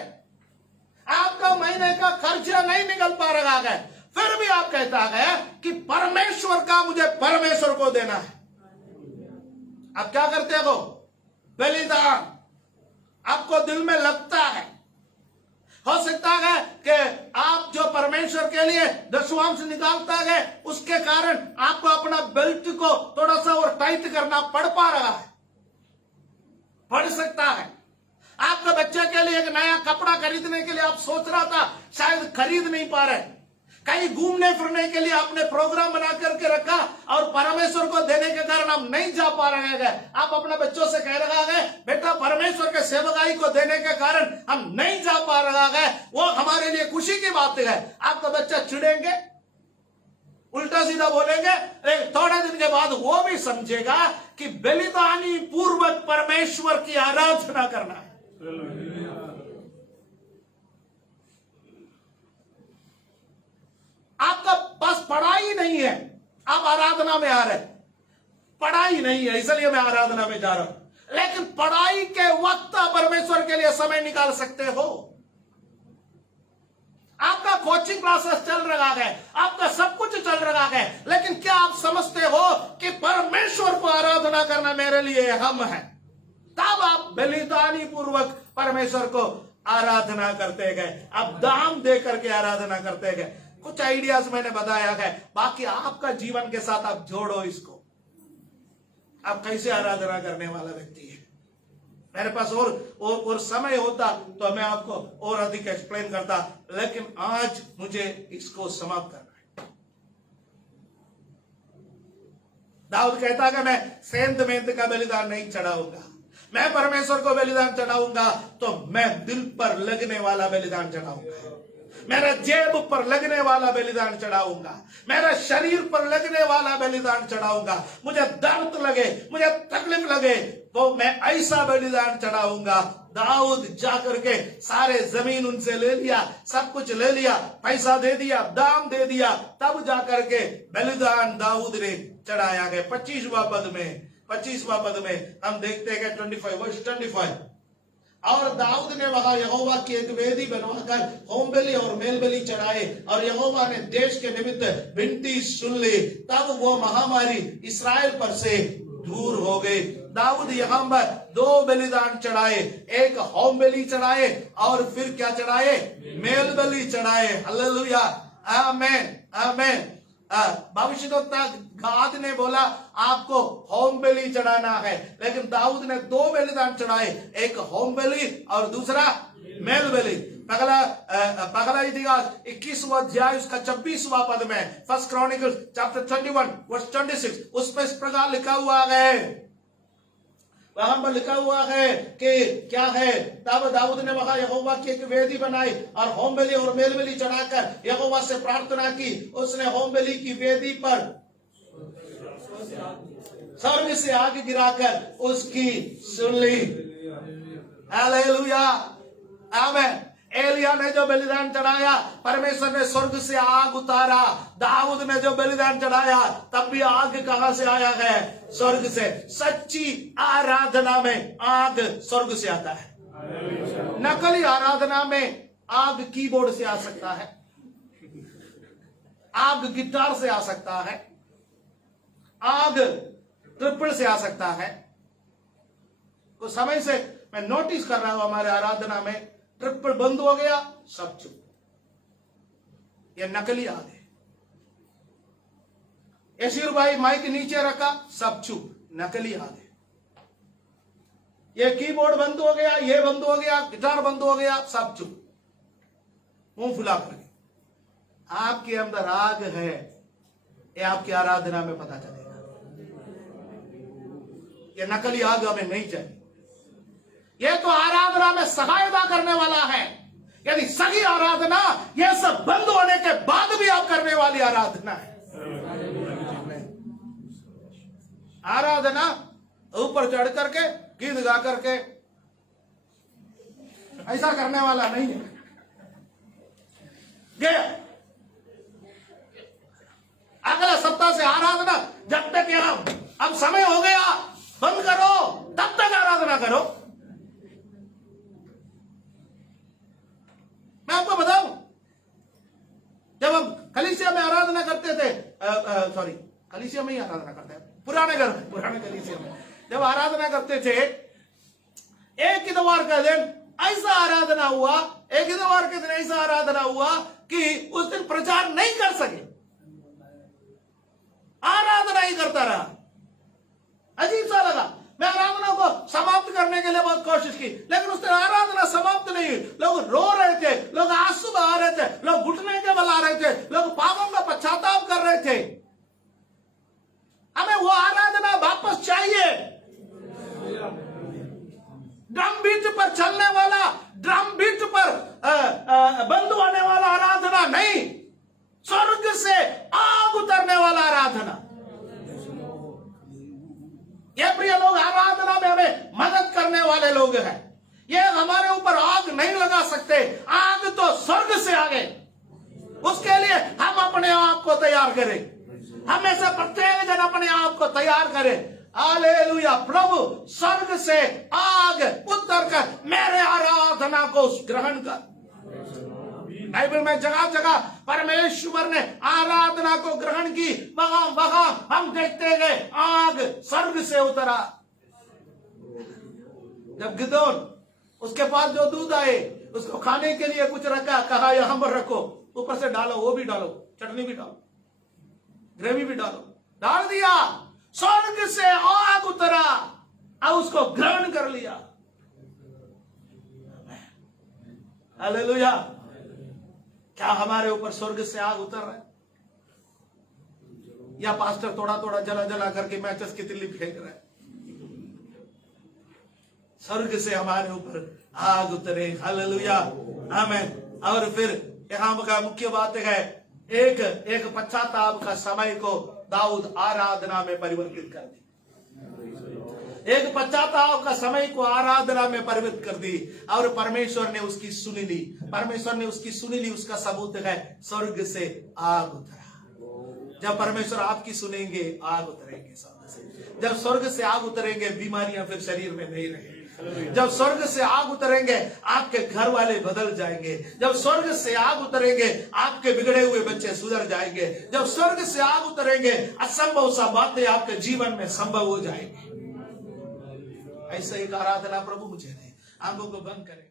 आपका महीने का खर्चा नहीं निकल पा रहा है, फिर भी आप कहता है कि परमेश्वर का मुझे परमेश्वर को देना है। आप क्या करते हो? बलिदान आपको दिल में लगता है। हो सकता है कि आप जो परमेश्वर के लिए दशमांश निकालता है, उसके कारण आपको अपना बेल्ट को थोड़ा सा और टाइट करना पड़ पा रहा है, पड़ सकता है। आपके बच्चे के लिए एक नया कपड़ा खरीदने के लिए आप सोच रहा था, शायद खरीद नहीं पा रहे। कहीं घूमने फिरने के लिए आपने प्रोग्राम बना करके रखा और परमेश्वर को देने के कारण आप नहीं जा पा रहे हैं। आप अपने बच्चों से कह रहा है, बेटा परमेश्वर के सेवकाई को देने के कारण हम नहीं जा पा रहा है, वो हमारे लिए खुशी की बात है। आपका बच्चा चिढ़ेंगे, उल्टा सीधा बोलेंगे, थोड़े दिन के बाद वो भी समझेगा कि बलिदानी पूर्वक परमेश्वर की आराधना करना है। आपका पास पढ़ाई नहीं है, आप आराधना में आ रहे, पढ़ाई नहीं है इसलिए मैं आराधना में जा रहा हूं, लेकिन पढ़ाई के वक्त आप परमेश्वर के लिए समय निकाल सकते हो। आपका कोचिंग क्लासेस चल रहा है, आपका सब कुछ चल रहा है, लेकिन क्या आप समझते हो कि परमेश्वर को आराधना करना मेरे लिए अहम है? तब आप बलिदानी पूर्वक परमेश्वर को आराधना करते गए, आप दाम दे करके आराधना करते गए। कुछ आइडियाज मैंने बताया है, बाकी आपका जीवन के साथ आप जोड़ो इसको। आप कैसे आराधना करने वाला व्यक्ति है। मेरे पास और समय होता तो मैं आपको और अधिक एक्सप्लेन करता, लेकिन आज मुझे इसको समाप्त करना है। दाऊद कहता है कि मैं सेंध मेंध का बलिदान नहीं चढ़ाऊंगा, मैं परमेश्वर को बलिदान चढ़ाऊंगा तो मैं दिल पर लगने वाला बलिदान चढ़ाऊंगा। मेरा जेब पर लगने वाला बलिदान चढ़ाऊंगा, मेरा शरीर पर लगने वाला बलिदान चढ़ाऊंगा। मुझे दर्द लगे, मुझे तकलीफ लगे, तो मैं ऐसा बलिदान चढ़ाऊंगा। दाऊद जाकर के सारे जमीन उनसे ले लिया, सब कुछ ले लिया, पैसा दे दिया, दाम दे दिया, तब जाकर के बलिदान दाऊद ने चढ़ाया गया। 25वां पद में हम देखते हैं 25 और दाऊद ने वहां यहोवा की एक वेदी बनवाकर होम बलि और मेल बलि चढ़ाए, और यहोवा ने देश के निमित्त विनती सुन ली। तब वो महामारी इस्राएल पर से दूर हो गई। दाऊद यहाँ पर 2 बलिदान चढ़ाए, एक होम बलि चढ़ाए और फिर क्या चढ़ाए? मेल बलि चढ़ाए। हालेलुया, आमेन, आमेन। भविष्यद्वक्ता गाद ने बोला आपको होम बलि चढ़ाना है, लेकिन दाऊद ने 2 बलिदान चढ़ाए, एक होम बलि और दूसरा मेल बलि। पहला इतिहास 21वां अध्याय उसका 26वां पद में, 1 क्रॉनिकल्स चैप्टर 21 वर्स 26, उसमें इस प्रकार लिखा हुआ है, वहां पर लिखा हुआ है कि क्या है? तब दाऊद ने वहां यहोवा की एक वेदी बनाई और होम बलि और मेल बलि चढ़ाकर यहोवा से प्रार्थना की। उसने होम बलि की वेदी पर स्वर्ग से आग गिराकर उसकी सुन ली। हालेलुया, आमेन। एलिया ने जो बलिदान चढ़ाया, परमेश्वर ने स्वर्ग से आग उतारा। दाऊद ने जो बलिदान चढ़ाया, तब भी आग कहां से आया है? स्वर्ग से। सच्ची आराधना में आग स्वर्ग से आता है। नकली आराधना में आग कीबोर्ड से आ सकता है, आग गिटार से आ सकता है, आग ट्रिपल से आ सकता है। कुछ समय से मैं नोटिस कर रहा हूं हमारे आराधना में ट्रिपल बंद हो गया, सब चुप। ये नकली आग है। यशीर भाई माइक नीचे रखा, सब चुप, नकली आग है। ये कीबोर्ड बंद हो गया, ये बंद हो गया, गिटार बंद हो गया, सब चुप, मुंह फुला करके। आपके अंदर आग है, ये आपकी आराधना में पता चलेगा। ये नकली आग हमें नहीं चाहिए। यह तो आराधना में सहायता करने वाला है। यदि सही आराधना यह सब बंद होने के बाद भी आप करने वाली आराधना है। आराधना ऊपर चढ़ करके गीत गा करके ऐसा करने वाला नहीं है। गया अगला सप्ताह से आराधना, जब तक यहां अब समय हो गया बंद करो, तब तक आराधना करो। मैं आपको बताऊं, जब हम कलीसिया में आराधना करते थे, सॉरी कलीसिया में ही आराधना करते हैं, पुराने कलीसिया में जब आराधना करते थे, एक इतवार का दिन ऐसा आराधना हुआ, एक इतवार के दिन ऐसा आराधना हुआ कि उस दिन प्रचार नहीं कर सके, आराधना ही करता रहा। अजीब सा लगा। मैं आराधना को समाप्त करने के लिए बहुत कोशिश की, लेकिन उस दिन आराधना समाप्त नहीं हुई। लोग रो रहे थे, लोग आंसू बहा रहे थे, लोग घुटने के बल आ रहे थे, लोग पापों का पश्चाताप कर रहे थे। हमें वो आराधना वापस चाहिए। ड्रम बीट पर चलने वाला, ड्रम बीट पर बंद होने वाला आराधना नहीं, स्वर्ग से आग उतरने वाला आराधना। ये प्रिय लोग आराधना में हमें मदद करने वाले लोग हैं। ये हमारे ऊपर आग नहीं लगा सकते, आग तो स्वर्ग से आ गए। उसके लिए हम अपने आप को तैयार करें, हमें से प्रत्येक जन अपने आप को तैयार करे। हालेलुया। प्रभु स्वर्ग से आग उतर कर मेरे आराधना को ग्रहण कर। बाइबल में जगह जगह परमेश्वर ने आराधना को ग्रहण की, वहां हम देखते गए आग स्वर्ग से उतरा। जब गिदोन उसके पास जो दूध आए उसको खाने के लिए कुछ रखा, कहा यहां पर रखो, ऊपर से डालो, वो भी डालो, चटनी भी डालो, ग्रेवी भी डालो, डाल दिया, स्वर्ग से आग उतरा और उसको ग्रहण कर लिया। हालेलुया। क्या हमारे ऊपर स्वर्ग से आग उतर रहा है, या पास्टर थोड़ा थोड़ा जला जला करके मैचेस की तिल्ली फेंक रहा है? स्वर्ग से हमारे ऊपर आग उतरे। हालेलुया, आमीन। और फिर यहाँ का मुख्य बात है, एक पश्चाताप का समय को दाऊद आराधना में परिवर्तित कर दी। एक पश्चाताप का समय को आराधना में परिवर्तित कर दी और परमेश्वर ने उसकी सुनी ली। परमेश्वर ने उसकी सुनी ली। उसका सबूत है स्वर्ग से आग उतरा। जब परमेश्वर आपकी सुनेंगे, आग उतरेंगे स्वर्ग से। जब स्वर्ग से आग उतरेंगे, बीमारियां फिर शरीर में नहीं रहेंगी। जब स्वर्ग से आग उतरेंगे, आपके घर वाले बदल जाएंगे। जब स्वर्ग से आग उतरेंगे, आपके बिगड़े हुए बच्चे सुधर जाएंगे। जब स्वर्ग से आग उतरेंगे, असंभव सा बातें आपके जीवन में संभव हो जाएंगी। ऐसा एक आराधना प्रभु मुझे दे। आंखों को बंद करें।